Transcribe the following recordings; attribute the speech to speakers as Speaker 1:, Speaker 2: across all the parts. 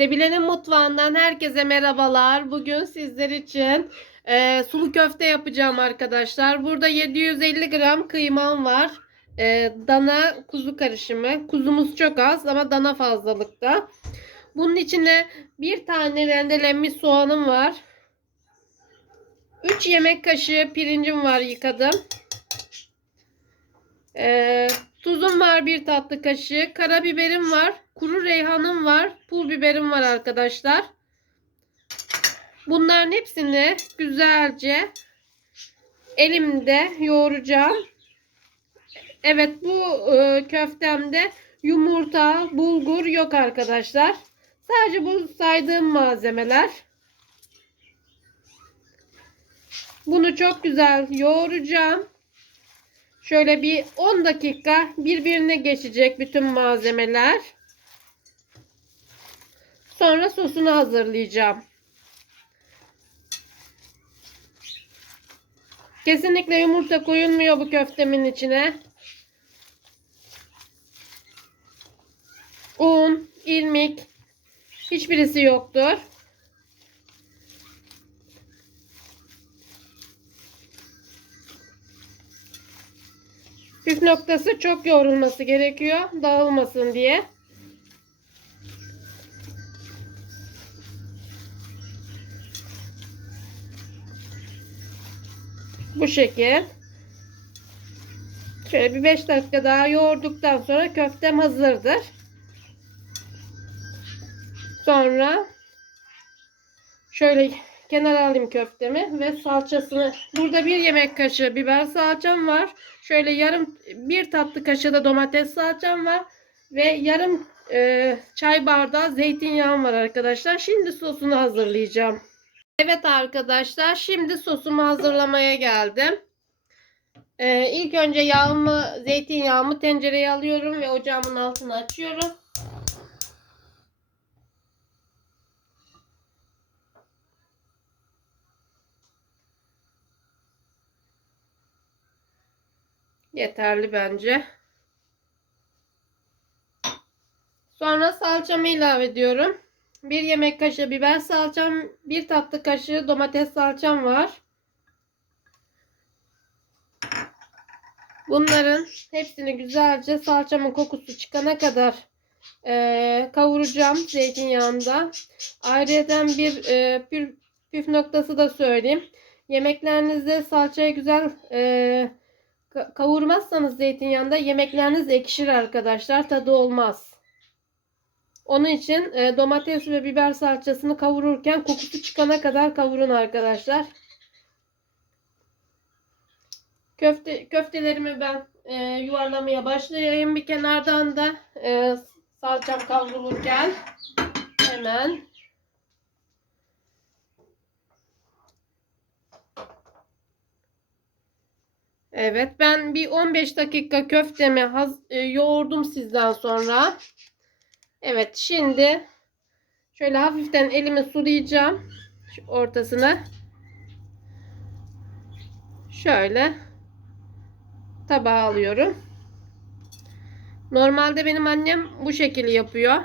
Speaker 1: Sebile'nin mutfağından herkese merhabalar. Bugün sizler için e, sulu köfte yapacağım arkadaşlar. Burada 750 gram kıymam var. E, dana kuzu karışımı. Kuzumuz çok az ama dana fazlalıkta. Bunun içine bir tane rendelenmiş soğanım var. 3 yemek kaşığı pirincim var yıkadım. E, tuzum var bir tatlı kaşığı. Karabiberim var. Kuru reyhanım var. Pul biberim var arkadaşlar. Bunların hepsini güzelce elimde yoğuracağım. Evet bu e, köftemde yumurta, bulgur yok arkadaşlar. Sadece bu saydığım malzemeler. Bunu çok güzel yoğuracağım. Şöyle bir 10 dakika birbirine geçecek bütün malzemeler. Sonra sosunu hazırlayacağım. Kesinlikle yumurta koyulmuyor bu köftemin içine. Un, irmik hiçbirisi yoktur. Püf noktası çok yoğrulması gerekiyor dağılmasın diye. Bu şekil. Şöyle bir 5 dakika daha yoğurduktan sonra köftem hazırdır. Sonra şöyle kenara alayım köftemi ve salçasını. Burada bir yemek kaşığı biber salçam var. Şöyle yarım bir tatlı kaşığı da domates salçam var. Ve yarım e, çay bardağı zeytinyağım var arkadaşlar. Şimdi sosunu hazırlayacağım. Evet arkadaşlar şimdi sosumu hazırlamaya geldim. Ee, ilk önce yağımı, zeytinyağımı tencereye alıyorum ve ocağımın altını açıyorum. Yeterli bence. Sonra salçamı ilave ediyorum. Bir yemek kaşığı biber salçam, bir tatlı kaşığı domates salçam var. Bunların hepsini güzelce salçamın kokusu çıkana kadar e, kavuracağım zeytinyağında. Ayrıca bir e, püf, püf noktası da söyleyeyim. Yemeklerinizde salçayı güzel e, kavurmazsanız zeytinyağında yemekleriniz ekşir arkadaşlar. Tadı olmaz. Onun için e, domates ve biber salçasını kavururken kokusu çıkana kadar kavurun arkadaşlar. Köfte köftelerimi ben e, yuvarlamaya başlayayım bir kenardan da e, salçam kavrulurken hemen Evet ben bir 15 dakika köftemi e, yoğurdum sizden sonra. Evet şimdi şöyle hafiften elimi sulayacağım şu ortasına. Şöyle tabağa alıyorum. Normalde benim annem bu şekilde yapıyor.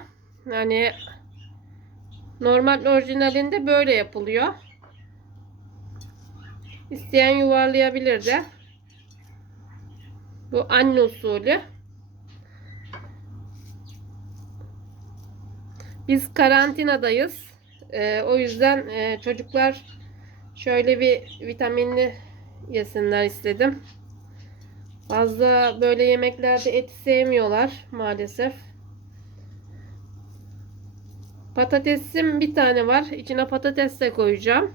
Speaker 1: Yani normal orijinalinde böyle yapılıyor. İsteyen yuvarlayabilir de. Bu anne usulü. Biz karantinadayız. Ee, o yüzden e, çocuklar şöyle bir vitaminli yesinler istedim. Fazla böyle yemeklerde et sevmiyorlar maalesef. Patatesim bir tane var. İçine patates de koyacağım.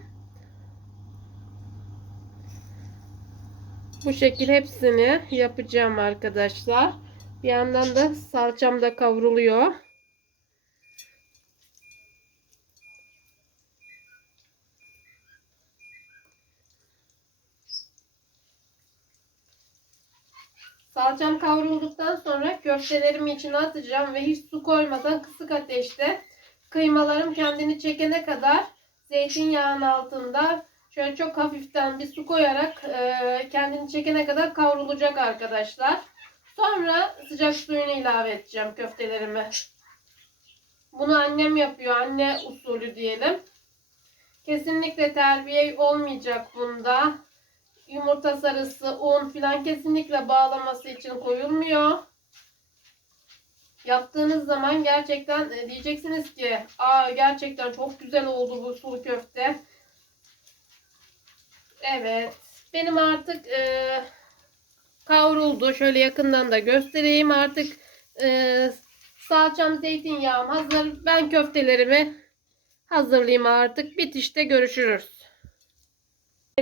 Speaker 1: Bu şekil hepsini yapacağım arkadaşlar. Bir yandan da salçam da kavruluyor. Salçam kavrulduktan sonra köftelerimi içine atacağım ve hiç su koymadan kısık ateşte kıymalarım kendini çekene kadar zeytinyağının altında şöyle çok hafiften bir su koyarak e, kendini çekene kadar kavrulacak arkadaşlar. Sonra sıcak suyunu ilave edeceğim köftelerime. Bunu annem yapıyor. Anne usulü diyelim. Kesinlikle terbiye olmayacak bunda. Yumurta sarısı, un filan kesinlikle bağlaması için koyulmuyor. Yaptığınız zaman gerçekten e, diyeceksiniz ki aa gerçekten çok güzel oldu bu sulu köfte. Evet. Benim artık e, kavruldu. Şöyle yakından da göstereyim. Artık e, salçam, zeytinyağım hazır. Ben köftelerimi hazırlayayım artık. Bitişte görüşürüz.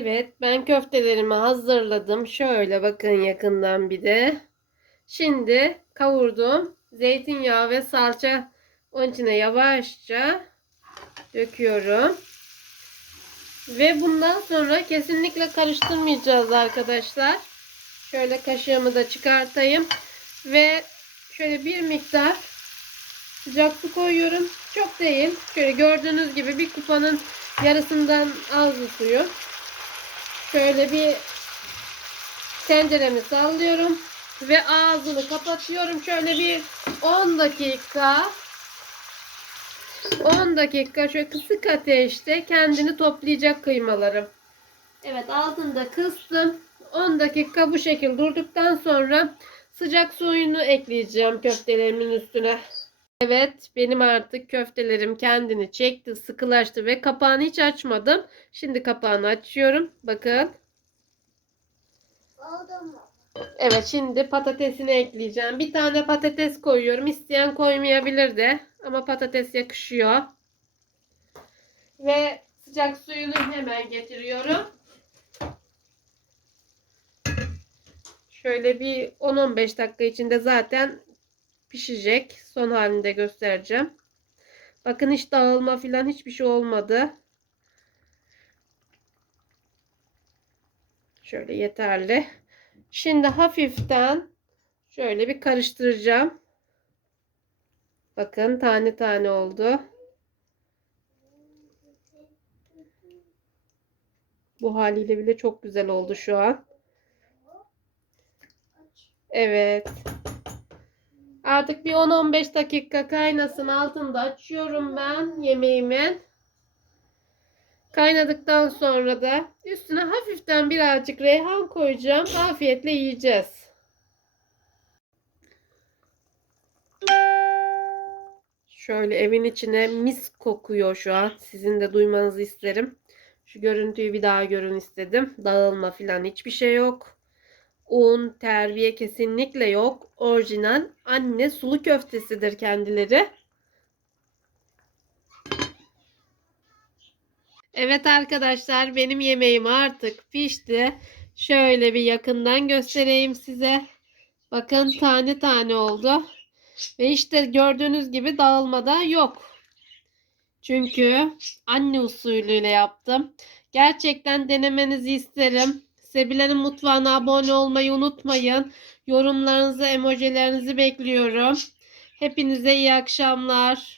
Speaker 1: Evet ben köftelerimi hazırladım. Şöyle bakın yakından bir de. Şimdi kavurdum. Zeytinyağı ve salça onun içine yavaşça döküyorum. Ve bundan sonra kesinlikle karıştırmayacağız arkadaşlar. Şöyle kaşığımı da çıkartayım. Ve şöyle bir miktar sıcak su koyuyorum. Çok değil. Şöyle gördüğünüz gibi bir kupanın yarısından az suyu. Şöyle bir tenceremi sallıyorum. Ve ağzını kapatıyorum. Şöyle bir 10 dakika 10 dakika şöyle kısık ateşte kendini toplayacak kıymalarım. Evet altını da kıstım. 10 dakika bu şekil durduktan sonra sıcak suyunu ekleyeceğim köftelerimin üstüne. Evet benim artık köftelerim kendini çekti, sıkılaştı ve kapağını hiç açmadım. Şimdi kapağını açıyorum. Bakın.
Speaker 2: Oldu mu?
Speaker 1: Evet şimdi patatesini ekleyeceğim. Bir tane patates koyuyorum. İsteyen koymayabilir de. Ama patates yakışıyor. Ve sıcak suyunu hemen getiriyorum. Şöyle bir 10-15 dakika içinde zaten pişecek. Son halinde göstereceğim. Bakın hiç dağılma falan hiçbir şey olmadı. Şöyle yeterli. Şimdi hafiften şöyle bir karıştıracağım. Bakın tane tane oldu. Bu haliyle bile çok güzel oldu şu an. Evet. Artık bir 10-15 dakika kaynasın altında açıyorum ben yemeğimin. Kaynadıktan sonra da üstüne hafiften birazcık reyhan koyacağım. Afiyetle yiyeceğiz. Şöyle evin içine mis kokuyor şu an. Sizin de duymanızı isterim. Şu görüntüyü bir daha görün istedim. Dağılma falan hiçbir şey yok. Un, terbiye kesinlikle yok. Orijinal anne sulu köftesidir kendileri. Evet arkadaşlar benim yemeğim artık pişti. Şöyle bir yakından göstereyim size. Bakın tane tane oldu. Ve işte gördüğünüz gibi dağılmada yok. Çünkü anne usulüyle yaptım. Gerçekten denemenizi isterim. Sebile'nin mutfağına abone olmayı unutmayın. Yorumlarınızı, emojilerinizi bekliyorum. Hepinize iyi akşamlar.